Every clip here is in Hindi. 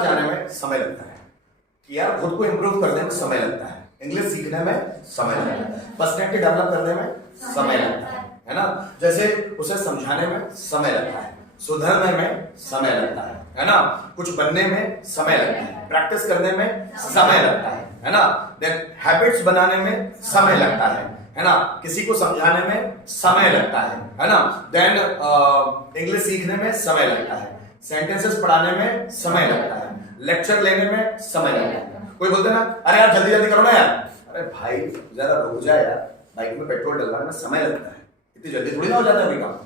जाने में समय लगता है कि यार खुद को इंप्रूव करने में समय लगता है, इंग्लिश सीखने में समय लगता है, पर्सनैलिटी डेवलप करने में समय लगता है ना। जैसे उसे समझाने में समय लगता है, सुधरने में समय लगता है ना, कुछ बनने में समय लगता है, प्रैक्टिस करने में समय लगता है ना, देन हैबिट्स बनाने में समय लगता है ना, किसी को समझाने में समय लगता है ना, देन इंग्लिश सीखने में समय लगता है, सेंटेंसेस पढ़ाने में समय लगता है, लेक्चर लेने में समय लगता है। कोई बोलते ना अरे यार जल्दी जल्दी करो ना यार, अरे भाई जरा रुक जा यार, बाइक में पेट्रोल डलवाने में समय लगता है, इतनी जल्दी थोड़ी ना हो जाता है अभी काम।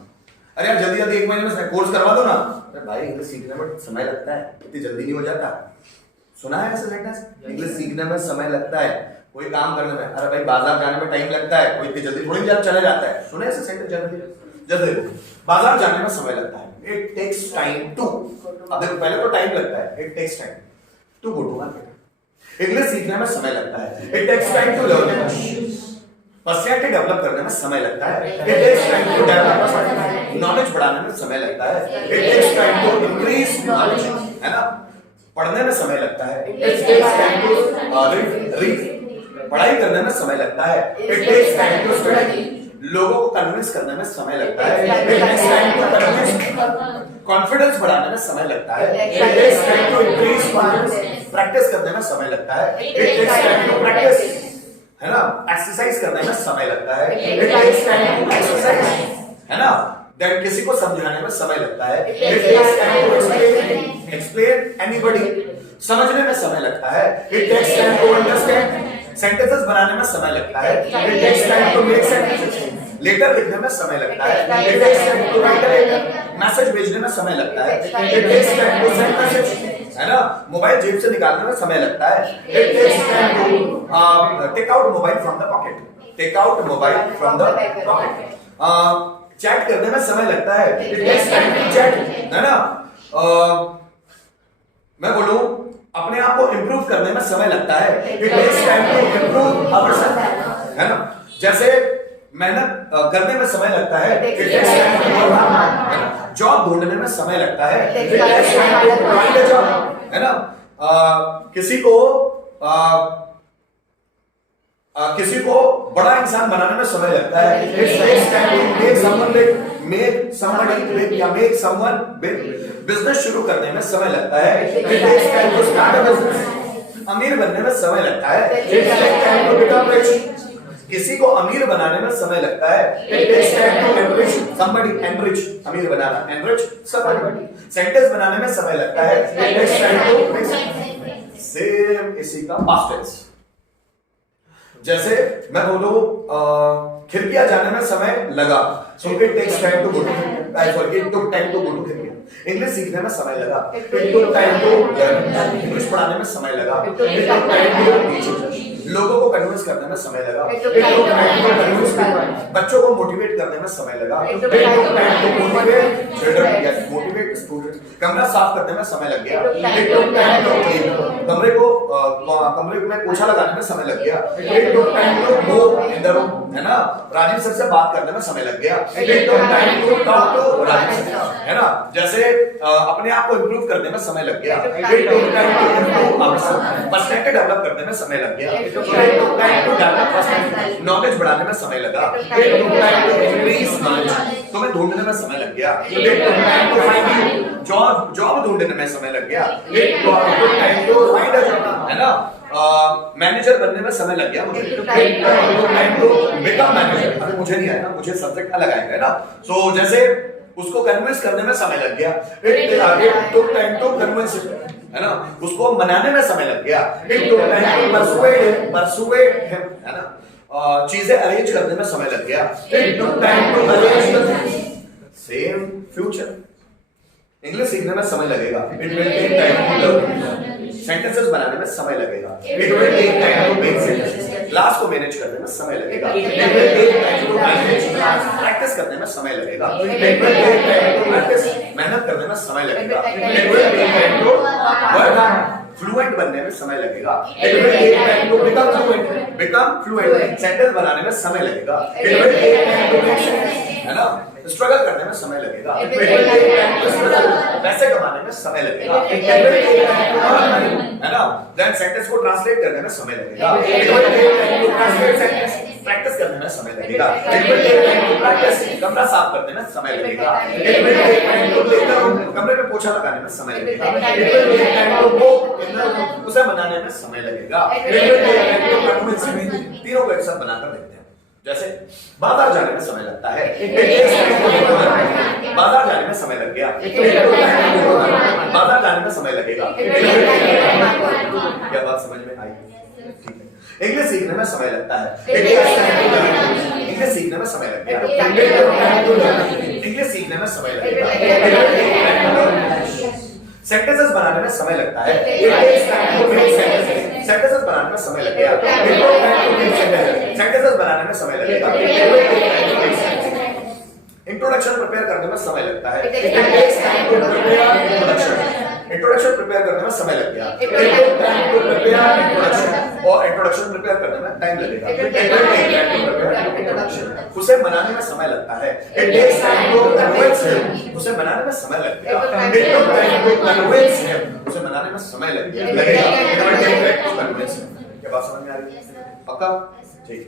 अरे यार जल्दी जल्दी 1 महीने में कोर्स करवा दो ना, अरे भाई इंग्लिश सीखने में समय लगता है, इतनी जल्दी नहीं हो जाता। सुना है ऐसे सेंटेंस, इंग्लिश सीखने में समय लगता है, कोई काम करने में, अरे भाई बाजार जाने में टाइम लगता है, कोई इतनी जल्दी थोड़ी चले जाता है। सुने ऐसे सेंटेंस जनरली, जैसे बाजार जाने में समय लगता है, इट टेक्स टाइम टू, अब देखो पहले तो टाइम लगता है, it takes time to go to market. English सीखने में समय लगता है, it takes time to learn English. Personality develop करने में समय लगता है, it takes time to develop knowledge बढ़ाने में समय लगता है, it takes time to increase knowledge, है ना। पढ़ने में समय लगता है, it takes time to read, पढ़ाई करने में समय लगता है, it takes time to study, लोगों को कन्विंस करने में समय लगता है, it takes time to convince, confidence बढ़ाने में समय लगता है, it takes time to increase confidence, practice करने में समय लगता है, it takes time to practise, है ना, एक्सरसाइज करने में समय लगता है, it takes time to exercise, है ना। देन किसी को समझाने में समय लगता है, it takes time to explain anybody, समझने में समय लगता है, it takes time to understand, sentences बनाने में समय लगता है, it takes time to make sentences, letter लिखने में समय लगता है, it takes time to write a letter, message भेजने में समय लगता है, it takes time to send message, है ना, मोबाइल जेब से निकालने में समय लगता है, it takes time to take out mobile from the pocket, take out mobile from the pocket, chat करने में समय लगता है, it takes time to chat, है ना। मैं बोलूं अपने आप को इंप्रूव करने में समय लगता है, it takes time to improve ourself, है ना। जैसे मेहनत करने में समय लगता है, it takes time to work hard, job ढूंढने में समय लगता है, it takes time to find a job, है ना। किसी को बड़ा इंसान बनाने में समय लगता है, it takes time to make someone big, make somebody big या मेक समवन बिग, बिजनेस शुरू करने में समय लगता है, it takes time to start a business, अमीर बनने में समय लगता है, it takes time to become rich, किसी को अमीर बनाने में समय लगता है, it takes time to enrich somebody, enrich अमीर बनाना, एनरिच समबडी, सेंटेंस बनाने में समय लगता है, it takes time to same इसी का पास्ट टेंस। जैसे मैं बोलूं खिड़कियां जाने में समय लगा, so it takes time to go to, I sorry it took time to go to खिड़कियां। इंग्लिश सीखने में समय लगा, it took time to learn, English पढ़ाने में समय लगा, it took time to teach, लोगों को कन्विंस करने में समय लगा, it took time to convince people, बच्चों को मोटिवेट करने में समय लगा, it took time to motivate children या मोटिवेट स्टूडेंट्स, कमरा साफ करने में समय लग गया, it took time to clean, कमरे में पोछा लगाने में समय लग गया, it took time to move in the room, है ना। राजीव सर से बात करने में समय लग गया, it took time to talk to Rajiv sir, है ना। जैसे अपने आप को इंप्रूव करने में समय लग गया, it took time to improve ourself, personality develop करने में समय लग गया, it took time to develop personality, knowledge बढ़ाने में समय लगा, it took time to increase knowledge, तुम्हें ढूंढने में समय लग गया, it took time to find you, job ढूंढने में समय लग गया, it took time to find a job, है ना। मैनेजर बनने में समय लग गया मुझे, it took time to become manager, अभी मुझे नहीं आएगा, मुझे सब्जेक्ट अलग आएगा, है ना। सो जैसे उसको कन्विंस करने में समय लग गया, it took time to convince, है ना। उसको मनाने में समय लग गया, it took time to persuade him, है ना। चीजें अरेंज करने में समय लग गया, it took time to arrange the things. Same future, English सीखने में समय लगेगा, it will take time to learn, sentences बनाने में समय लगेगा, it will take time to make sentences, class को मैनेज करने में समय लगेगा, it will take time to manage class, practice करने में समय लगेगा, it will take time to practice, मेहनत करने में समय लगेगा, it will take time to work hard, fluent बनने में समय लगेगा। It will take time to become fluent. Sentence बनाने में समय लगेगा। It will take time to make sense, है ना। स्ट्रगल करने में समय लगेगा। It will take time to struggle. पैसे कमाने में समय लगेगा। It will take time to earn money, है ना। देन सेंटेंस को ट्रांसलेट करने में समय लगेगा। It will take time to translate sentence. Practice करने में समय लगेगा। It will take time to practice. कमरा साफ करने में समय लगेगा। It will take time to clean the room. कमरे में पोछा लगाने में समय लगेगा। It will take time to cook in the room. उसे बनाने में समय लगेगा। It will take time to convince me. तीनों को एक साथ बनाकर देखते हैं। जैसे बाजार जाने में समय लगता है। बाजार जाने में समय लग गया। बाजार जाने में समय लगेगा। क्या बात समझ में आई? ठीक है। इंग्लिश सीखने में समय लगता है। इंग्लिश सीखने में समय लग गया। इंग्लिश सीखने में समय लगेगा। सेंटेंसेस बनाने में समय लगता है। सेंटेंसेस बनाने में समय लगेगा। सेंटेंसेस बनाने में समय लगेगा। इंट्रोडक्शन प्रिपेयर करने में समय लगता है। इंट्रोडक्शन प्रिपेयर करने में समय लग गया। और इंट्रोडक्शन प्रिपेयर करने में टाइम लगेगा। उसे बनाने में समय लगता है। It takes time to convince him. उसे बनाने में समय लग गया। It took time to convince him. उसे बनाने में समय लगेगा। It will take time to convince him. क्या बात समझ में आ रही है? पक्का? ठीक।